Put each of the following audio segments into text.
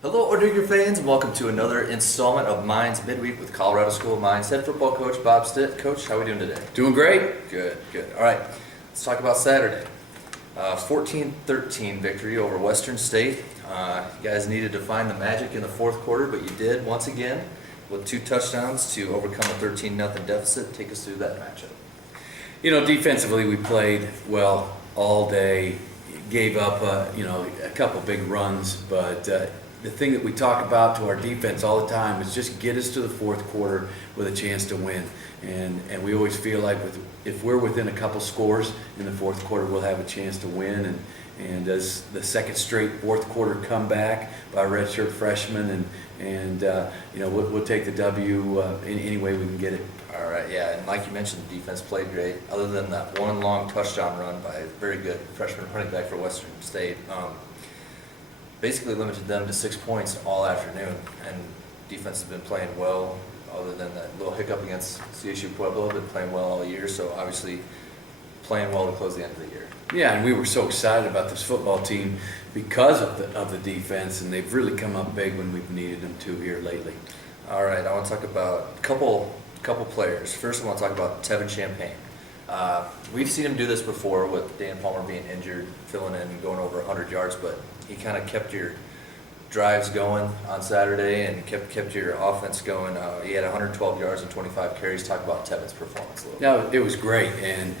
Hello, Ordigger fans, and welcome to another installment of Mines MidWeek with Colorado School of Mines head football coach Bob Stitt. Coach, how are we doing today? Doing great. Good. All right, let's talk about Saturday. 14-13 victory over Western State. You guys needed to find the magic in the fourth quarter, but you did once again with 2 touchdowns to overcome a 13-0 deficit. Take us through that matchup. You know, defensively we played well all day. Gave up, a couple big runs, but the thing that we talk about to our defense all the time is just get us to the fourth quarter with a chance to win. And we always feel like if we're within a couple scores in the fourth quarter, we'll have a chance to win. And as the second straight fourth quarter comeback by a redshirt freshman, we'll take the W in any way we can get it. All right, yeah, and like you mentioned, the defense played great. Other than that one long touchdown run by a very good freshman running back for Western State, basically limited them to 6 points all afternoon. And defense has been playing well. Other than that little hiccup against CSU Pueblo, been playing well all year. So obviously playing well to close the end of the year. Yeah, and we were so excited about this football team because of the defense, and they've really come up big when we've needed them to here lately. All right, I want to talk about a couple players. First, I want to talk about Tevin Champagne. We've seen him do this before with Dan Palmer being injured, filling in and going over 100 yards, but he kind of kept your drives going on Saturday and kept your offense going. He had 112 yards and 25 carries. Talk about Tevin's performance a little bit. No, it was great, and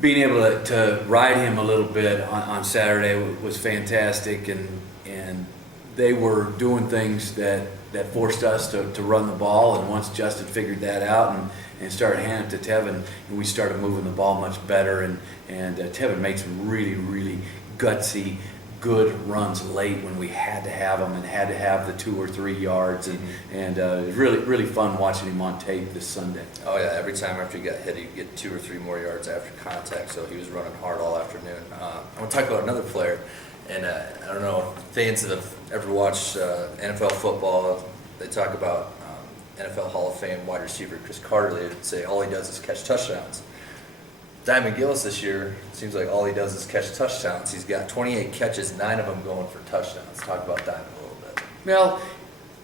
being able to ride him a little bit on Saturday was fantastic, and they were doing things that forced us to run the ball, and once Justin figured that out and started handing it to Tevin, we started moving the ball much better, and Tevin made some really gutsy, good runs late when we had to have them and had to have the 2 or 3 yards, and it was really fun watching him on tape this Sunday. Oh yeah, every time after he got hit, he'd get 2 or 3 more yards after contact, so he was running hard all afternoon. I want to talk about another player, and I don't know if fans that have ever watched NFL football, they talk about NFL Hall of Fame wide receiver Chris Carter. They would say all he does is catch touchdowns. Diamond Gillis this year, seems like all he does is catch touchdowns. He's got 28 catches, 9 of them going for touchdowns. Talk about Diamond a little bit. Well,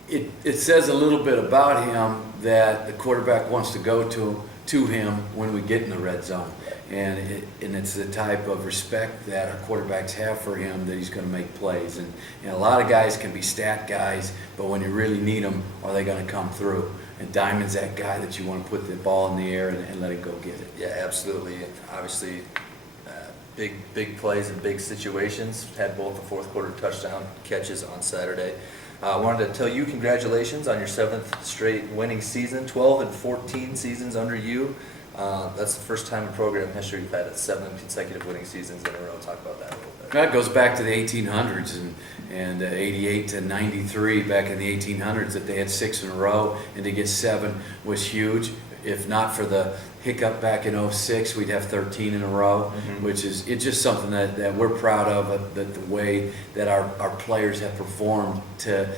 it says a little bit about him that the quarterback wants to go to him when we get in the red zone. And it's the type of respect that our quarterbacks have for him, that he's going to make plays. And a lot of guys can be stat guys, but when you really need them, are they going to come through? And Diamond's that guy that you want to put the ball in the air and let him go get it. Yeah, absolutely. And obviously, big plays in big situations. Had both the fourth quarter touchdown catches on Saturday. I wanted to tell you congratulations on your 7th straight winning season, 12 and 14 seasons under you. That's the first time in program history you've had 7 consecutive winning seasons in a row. Talk about that a little bit. That goes back to the 1800s and 88 to 93 back in the 1800s that they had 6 in a row, and to get 7 was huge. If not for the hiccup back in 06, we'd have 13 in a row, which is it's just something that we're proud of, that the way that our players have performed to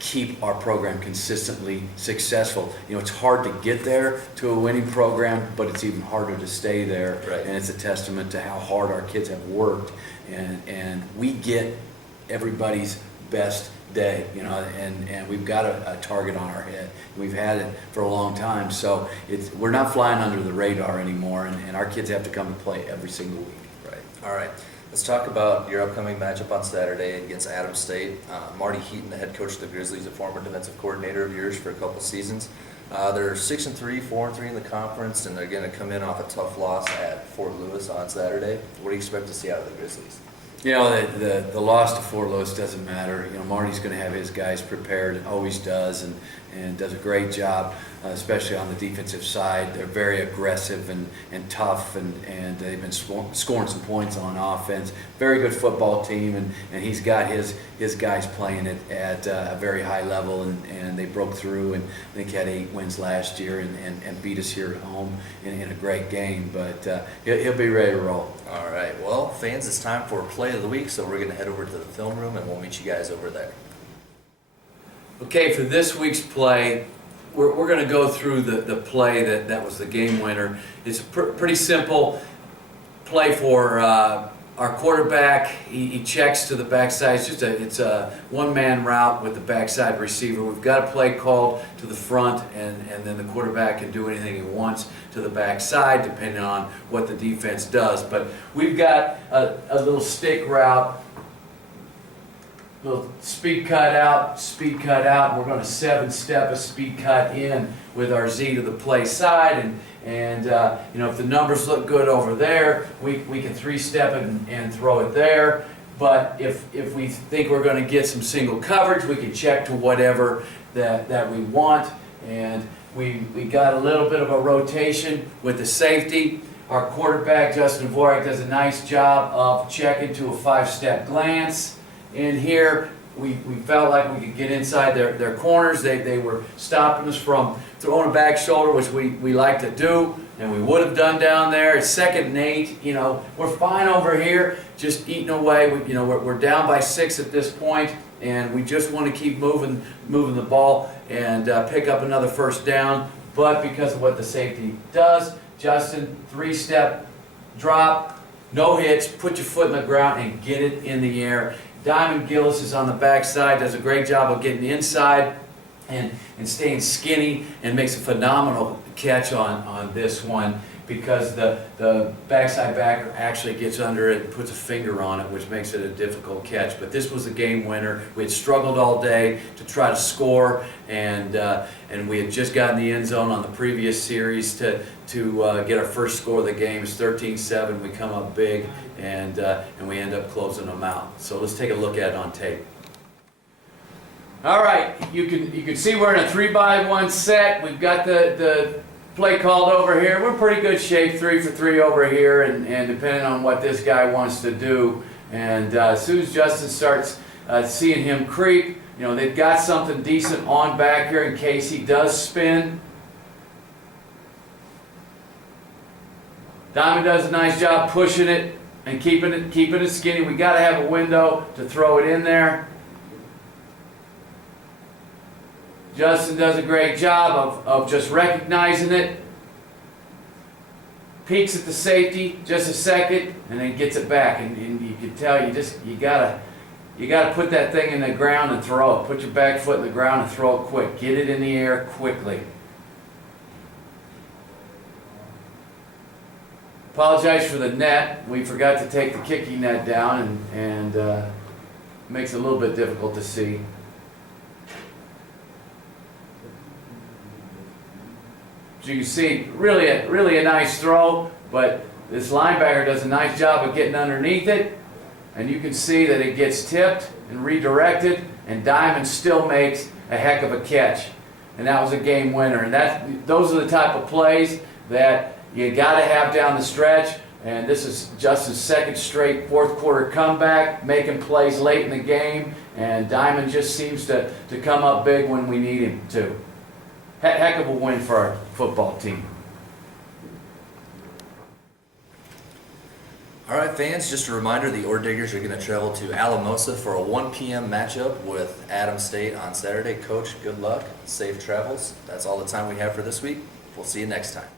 keep our program consistently successful. You know, it's hard to get there to a winning program, but it's even harder to stay there. Right. And it's a testament to how hard our kids have worked, and we get everybody's best day, and we've got a target on our head. We've had it for a long time, so we're not flying under the radar anymore, and our kids have to come to play every single week. Right. All right. Let's talk about your upcoming matchup on Saturday against Adams State. Marty Heaton, the head coach of the Grizzlies, a former defensive coordinator of yours for a couple seasons. They're 6-3, 4-3 in the conference, and they're going to come in off a tough loss at Fort Lewis on Saturday. What do you expect to see out of the Grizzlies? You know, the loss to Fort Lewis doesn't matter. You know, Marty's going to have his guys prepared, always does, and does a great job, especially on the defensive side. They're very aggressive and tough, and they've been scoring some points on offense. Very good football team, and he's got his guys playing it at a very high level, and they broke through, and I think had 8 wins last year and beat us here at home in a great game. But he'll be ready to roll. All right. Well, fans, it's time for Play of the Week, so we're going to head over to the film room, and we'll meet you guys over there. Okay, for this week's play, we're going to go through the play that was the game winner. It's a pretty simple play for our quarterback, he checks to the backside. It's a one-man route with the backside receiver. We've got a play called to the front, and then the quarterback can do anything he wants to the backside, depending on what the defense does. But we've got a little stick route, little speed cut out, and we're going to 7-step a speed cut in with our Z to the play side, and you know, if the numbers look good over there, we can 3-step it and throw it there. But if we think we're going to get some single coverage, we can check to whatever that we want. And we got a little bit of a rotation with the safety. Our quarterback, Justin Vorak, does a nice job of checking to a 5-step glance. In here, we felt like we could get inside their corners. They were stopping us from throwing a back shoulder, which we like to do, and we would have done down there. It's 2nd and 8. You know, we're fine over here, just eating away. We're down by 6 at this point, and we just want to keep moving the ball and pick up another 1st down. But because of what the safety does, Justin, 3-step drop, no hits, put your foot in the ground and get it in the air. Diamond Gillis is on the backside, does a great job of getting inside and staying skinny, and makes a phenomenal catch on this one, because the backside backer actually gets under it and puts a finger on it, which makes it a difficult catch. But this was a game winner. We had struggled all day to try to score, and we had just gotten the end zone on the previous series to get our first score of the game. It's 13-7. We come up big, and we end up closing them out. So let's take a look at it on tape. All right, you can see we're in a 3-by-1 set. We've got the play called over here. We're in pretty good shape, 3 for 3 over here, and depending on what this guy wants to do. And as soon as Justin starts seeing him creep, you know, they've got something decent on back here in case he does spin. Diamond does a nice job pushing it and keeping it skinny. We got to have a window to throw it in there. Justin does a great job of just recognizing it. Peeks at the safety just a second, and then gets it back. And you can tell you gotta put that thing in the ground and throw it. Put your back foot in the ground and throw it quick. Get it in the air quickly. Apologize for the net. We forgot to take the kicking net down, and makes it a little bit difficult to see. So you can see, really a nice throw, but this linebacker does a nice job of getting underneath it, and you can see that it gets tipped and redirected, and Diamond still makes a heck of a catch. And that was a game winner. And those are the type of plays that you got to have down the stretch. And this is Justin's 2nd straight 4th quarter comeback, making plays late in the game, and Diamond just seems to come up big when we need him to. Heck of a win for our football team. All right, fans, just a reminder, the Ore Diggers are going to travel to Alamosa for a 1 p.m. matchup with Adam State on Saturday. Coach, good luck. Safe travels. That's all the time we have for this week. We'll see you next time.